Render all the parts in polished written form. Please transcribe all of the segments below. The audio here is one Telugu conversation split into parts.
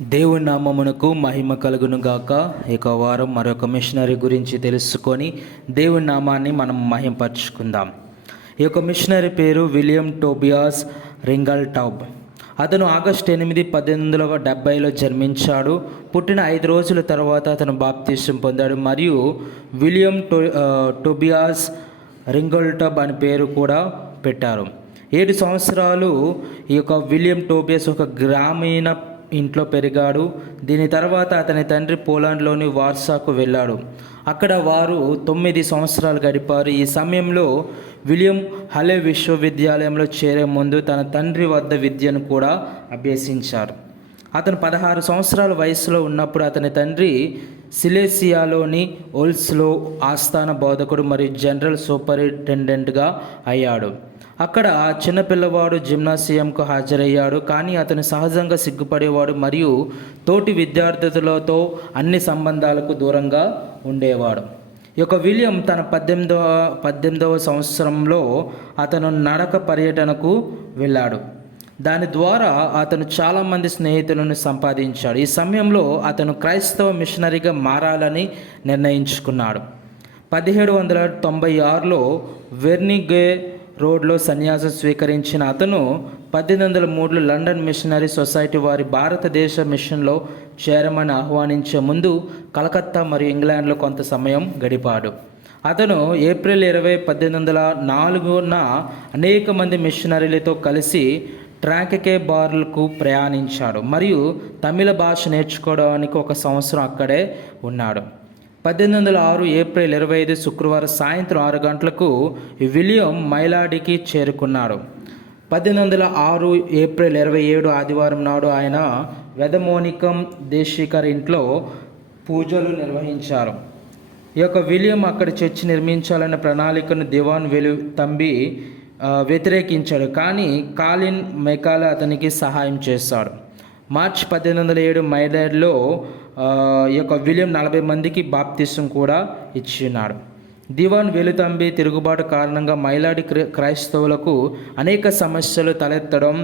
దేవుని నామమునకు మహిమ కలుగును గాక. ఇక వారం మరొక మిషనరీ గురించి తెలుసుకొని దేవుని నామాన్ని మనం మహింపరచుకుందాం. ఈ యొక్క మిషనరీ పేరు విలియం టోబియాస్ రింగల్టాబ్. అతను ఆగస్టు 8, 1870లో జన్మించాడు. పుట్టిన 5 రోజుల తర్వాత అతను బాప్తిసం పొందాడు మరియు విలియం టోబియాస్ రింగల్టాబ్ అని పేరు కూడా పెట్టారు. 7 సంవత్సరాలు ఈ యొక్క విలియం టోబియాస్ ఒక గ్రామీణ ఇంట్లో పెరిగాడు. దీని తర్వాత అతని తండ్రి పోలాండ్లోని వార్సాకు వెళ్ళాడు. అక్కడ వారు 9 సంవత్సరాలు గడిపారు. ఈ సమయంలో విలియం హలే విశ్వవిద్యాలయంలో చేరే ముందు తన తండ్రి వద్ద విద్యను కూడా అభ్యసించారు. అతను 16 సంవత్సరాల వయసులో ఉన్నప్పుడు అతని తండ్రి సిలేసియాలోని ఓల్స్లో ఆస్థాన బోధకుడు మరియు జనరల్ సూపరింటెండెంట్గా అయ్యాడు. అక్కడ చిన్నపిల్లవాడు జిమ్నాసియంకు హాజరయ్యాడు. కానీ అతను సహజంగా సిగ్గుపడేవాడు మరియు తోటి విద్యార్థులతో అన్ని సంబంధాలకు దూరంగా ఉండేవాడు. ఈ యొక్క విలియం తన 18వ సంవత్సరంలో అతను నడక పర్యటనకు వెళ్ళాడు. దాని ద్వారా అతను చాలామంది స్నేహితులను సంపాదించాడు. ఈ సమయంలో అతను క్రైస్తవ మిషనరీగా మారాలని నిర్ణయించుకున్నాడు. 1796లో వెర్నిగే రోడ్లో సన్యాసం స్వీకరించిన అతను 1803లో లండన్ మిషనరీ సొసైటీ వారి భారతదేశ మిషన్లో చేరమని ఆహ్వానించే ముందు కలకత్తా మరియు ఇంగ్లాండ్లో కొంత సమయం గడిపాడు. అతను ఏప్రిల్ 20, 1804న అనేక మంది మిషనరీలతో కలిసి ట్రాంకెకే బార్లకు ప్రయాణించాడు మరియు తమిళ భాష నేర్చుకోవడానికి 1 సంవత్సరం అక్కడే ఉన్నాడు. 1806 ఏప్రిల్ 25 శుక్రవారం సాయంత్రం 6 గంటలకు విలియం మైలాడికి చేరుకున్నాడు. 1806 ఏప్రిల్ 27 ఆదివారం నాడు ఆయన వెదమోనికం దేశికర్ ఇంట్లో పూజలు నిర్వహించారు. ఈ యొక్క విలియం అక్కడ చర్చి నిర్మించాలన్న ప్రణాళికను దివాన్ తంబి వ్యతిరేకించాడు. కానీ కాలిన్ మెకాల అతనికి సహాయం చేశాడు. మార్చి 1807 మైలాడ్లో ఈ యొక్క విలియం 40 మందికి బాప్తిసం కూడా ఇచ్చినాడు. దివాన్ వెలుతంబి తిరుగుబాటు కారణంగా మైలాడి క్రైస్తవులకు అనేక సమస్యలు తలెత్తడం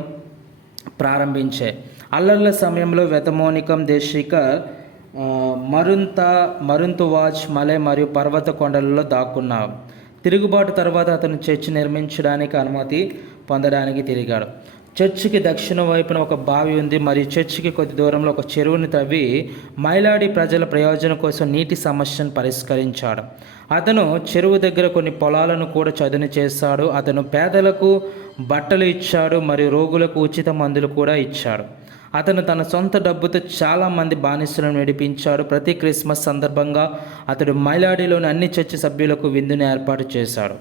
ప్రారంభించాయి. అల్లర్ల సమయంలో వెతమోనికం దేశికర్ మరుంతువాజ్ మలై మరియు పర్వత కొండలలో దాక్కున్నారు. తిరుగుబాటు తర్వాత అతను చర్చి నిర్మించడానికి అనుమతి పొందడానికి తిరిగాడు. చర్చికి దక్షిణ వైపున ఒక బావి ఉంది మరియు చర్చికి కొద్ది దూరంలో ఒక చెరువుని తవ్వి మైలాడి ప్రజల ప్రయోజనం కోసం నీటి సమస్యను పరిష్కరించాడు. అతను చెరువు దగ్గర కొన్ని పొలాలను కూడా చదును చేశాడు. అతను పేదలకు బట్టలు ఇచ్చాడు మరియు రోగులకు ఉచిత మందులు కూడా ఇచ్చాడు. అతను తన సొంత డబ్బుతో చాలామంది బానిసలను విడిపించాడు. ప్రతి క్రిస్మస్ సందర్భంగా అతడు మైలాడిలోని అన్ని చర్చి సభ్యులకు విందుని ఏర్పాటు చేశాడు.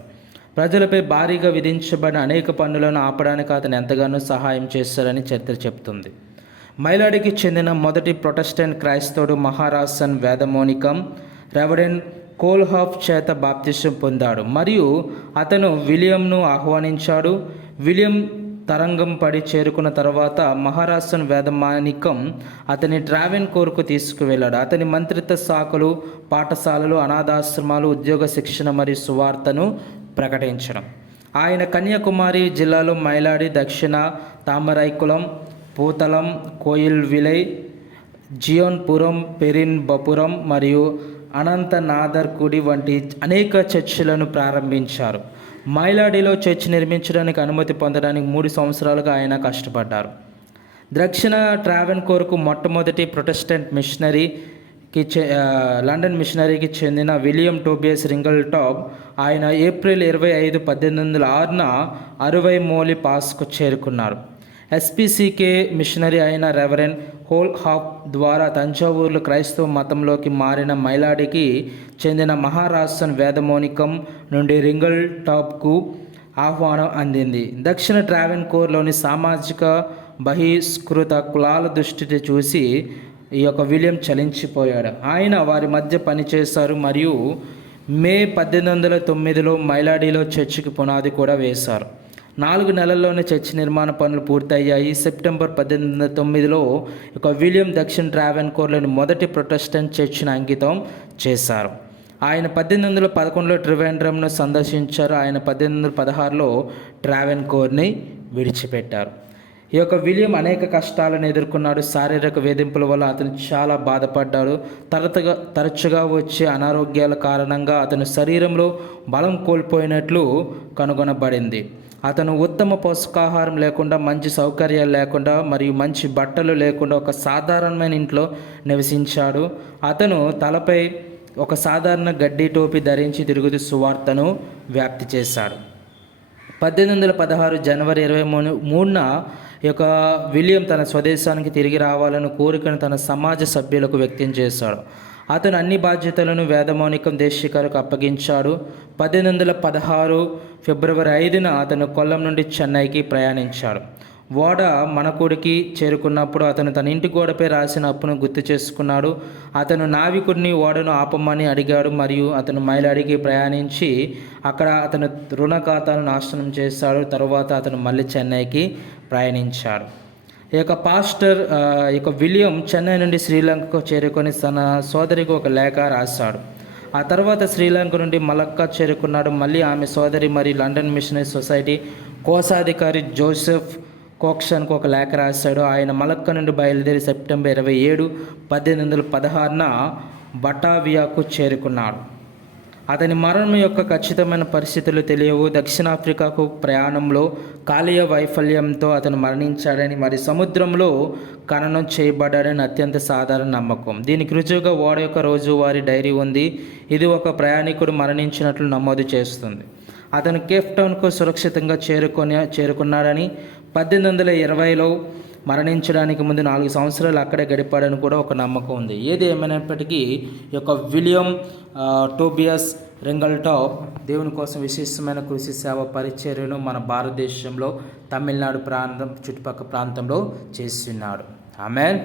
ప్రజలపై భారీగా విధించబడిన అనేక పన్నులను ఆపడానికి అతను ఎంతగానో సహాయం చేశారని చరిత్ర చెబుతుంది. మైలాడికి చెందిన మొదటి ప్రొటెస్టెంట్ క్రైస్తవుడు మహారాసన్ వేదమోనికం రెవరెండ్ కోల్హాఫ్ చేత బాప్తిసం పొందాడు మరియు అతను విలియంను ఆహ్వానించాడు. విలియం తరంగం పడి చేరుకున్న తర్వాత మహారాసన్ వేదమానికం అతని ట్రావెన్కోర్కు తీసుకువెళ్ళాడు. అతని మంత్రిత్వ శాఖలు, పాఠశాలలు, అనాథాశ్రమాలు, ఉద్యోగ శిక్షణ మరియు సువార్తను ప్రకటించడం. ఆయన కన్యాకుమారి జిల్లాలో మైలాడి, దక్షిణ తామరైకులం, పూతలం, కోయిల్విలై, జియోన్పురం, పెరిన్బపురం మరియు అనంతనాథర్కుడి వంటి అనేక చర్చిలను ప్రారంభించారు. మైలాడిలో చర్చి నిర్మించడానికి అనుమతి పొందడానికి 3 సంవత్సరాలుగా ఆయన కష్టపడ్డారు. దక్షిణ ట్రావెన్కోర్కు మొట్టమొదటి ప్రొటెస్టెంట్ లండన్ మిషనరీకి చెందిన విలియం టోబియాస్ రింగల్టాబ్ ఆయన ఏప్రిల్ 25, 1806న 60 మోలి పాస్కు చేరుకున్నారు. ఎస్పీసీకే మిషనరీ అయిన రెవరెండ్ కోల్హాఫ్ ద్వారా తంజావూరులో క్రైస్తవ మతంలోకి మారిన మైలాడికి చెందిన మహారాసన్ వేదమోనికం నుండి రింగల్టాబ్కు ఆహ్వానం అందింది. దక్షిణ ట్రావెన్కోర్లోని సామాజిక బహిష్కృత కులాల దృష్టిని చూసి ఈ యొక్క విలియం చలించిపోయాడు. ఆయన వారి మధ్య పనిచేశారు మరియు మే 1809లో మైలాడిలో చర్చికి పునాది కూడా వేశారు. 4 నెలల్లోనే చర్చి నిర్మాణ పనులు పూర్తయ్యాయి. సెప్టెంబర్ 1809లో ఒక విలియం దక్షిణ ట్రావెన్కోర్లోని మొదటి ప్రొటెస్టెంట్ చర్చిని అంకితం చేశారు. ఆయన 1811లో ట్రివేండ్రంను సందర్శించారు. ఆయన 1816లో ట్రావెన్కోర్ని విడిచిపెట్టారు. ఈ యొక్క విలియం అనేక కష్టాలను ఎదుర్కొన్నాడు. శారీరక వేధింపుల వల్ల అతను చాలా బాధపడ్డాడు. తరచుగా వచ్చే అనారోగ్యాల కారణంగా అతను శరీరంలో బలం కోల్పోయినట్లు కనుగొనబడింది. అతను ఉత్తమ పోషకాహారం లేకుండా, మంచి సౌకర్యాలు లేకుండా మరియు మంచి బట్టలు లేకుండా ఒక సాధారణమైన ఇంట్లో నివసించాడు. అతను తలపై ఒక సాధారణ గడ్డి టోపీ ధరించి తిరుగుతూ సువార్తను వ్యాప్తి చేశాడు. 1816 జనవరి 23న ఈ యొక్క విలియం తన స్వదేశానికి తిరిగి రావాలని కోరికను తన సమాజ సభ్యులకు వ్యక్తం చేశాడు. అతను అన్ని బాధ్యతలను వేదమౌనికం దేశికారికి అప్పగించాడు. 1816 ఫిబ్రవరి 5న అతను కొల్లం నుండి చెన్నైకి ప్రయాణించాడు. ఓడ మనకుడికి చేరుకున్నప్పుడు అతను తన ఇంటి గోడపై రాసిన అప్పును గుర్తు చేసుకున్నాడు. అతను నావికుడిని ఓడను ఆపమని అడిగాడు మరియు అతను మైలాడికి ప్రయాణించి అక్కడ అతను రుణ ఖాతాను నాశనం చేశాడు. తరువాత అతను మళ్ళీ చెన్నైకి ప్రయాణించాడు. ఈ యొక్క పాస్టర్ ఈ యొక్క విలియం చెన్నై నుండి శ్రీలంకకు చేరుకొని తన సోదరికి ఒక లేఖ రాశాడు. ఆ తర్వాత శ్రీలంక నుండి మలక్కా చేరుకున్నాడు. మళ్ళీ ఆమె సోదరి మరియు లండన్ మిషనరీ సొసైటీ కోశాధికారి జోసెఫ్ కోక్సన్కు ఒక లేఖ రాశాడు. ఆయన మలక్కా నుండి బయలుదేరి సెప్టెంబర్ 27, 1816న బటావియాకు చేరుకున్నాడు. అతని మరణం యొక్క ఖచ్చితమైన పరిస్థితులు తెలియవు. దక్షిణాఫ్రికాకు ప్రయాణంలో కాలీయ వైఫల్యంతో అతను మరణించాడని మరి సముద్రంలో ఖననం చేయబడ్డాడని అత్యంత సాధారణ నమ్మకం. దీనికి రుజువుగా ఓడ యొక్క రోజువారీ డైరీ ఉంది. ఇది ఒక ప్రయాణికుడు మరణించినట్లు నమోదు చేస్తుంది. అతను కేప్ టౌన్కు సురక్షితంగా చేరుకున్నాడని 1820లో మరణించడానికి ముందు 4 సంవత్సరాలు అక్కడే గడిపాడని కూడా ఒక నమ్మకం ఉంది. ఏది ఏమైనప్పటికీ ఈ యొక్క విలియం టోబియస్ రింగల్టాప్ దేవుని కోసం విశేషమైన కృషి సేవ పరిచర్యను మన భారతదేశంలో తమిళనాడు చుట్టుపక్కల ప్రాంతంలో చేస్తున్నాడు. ఆమేన్.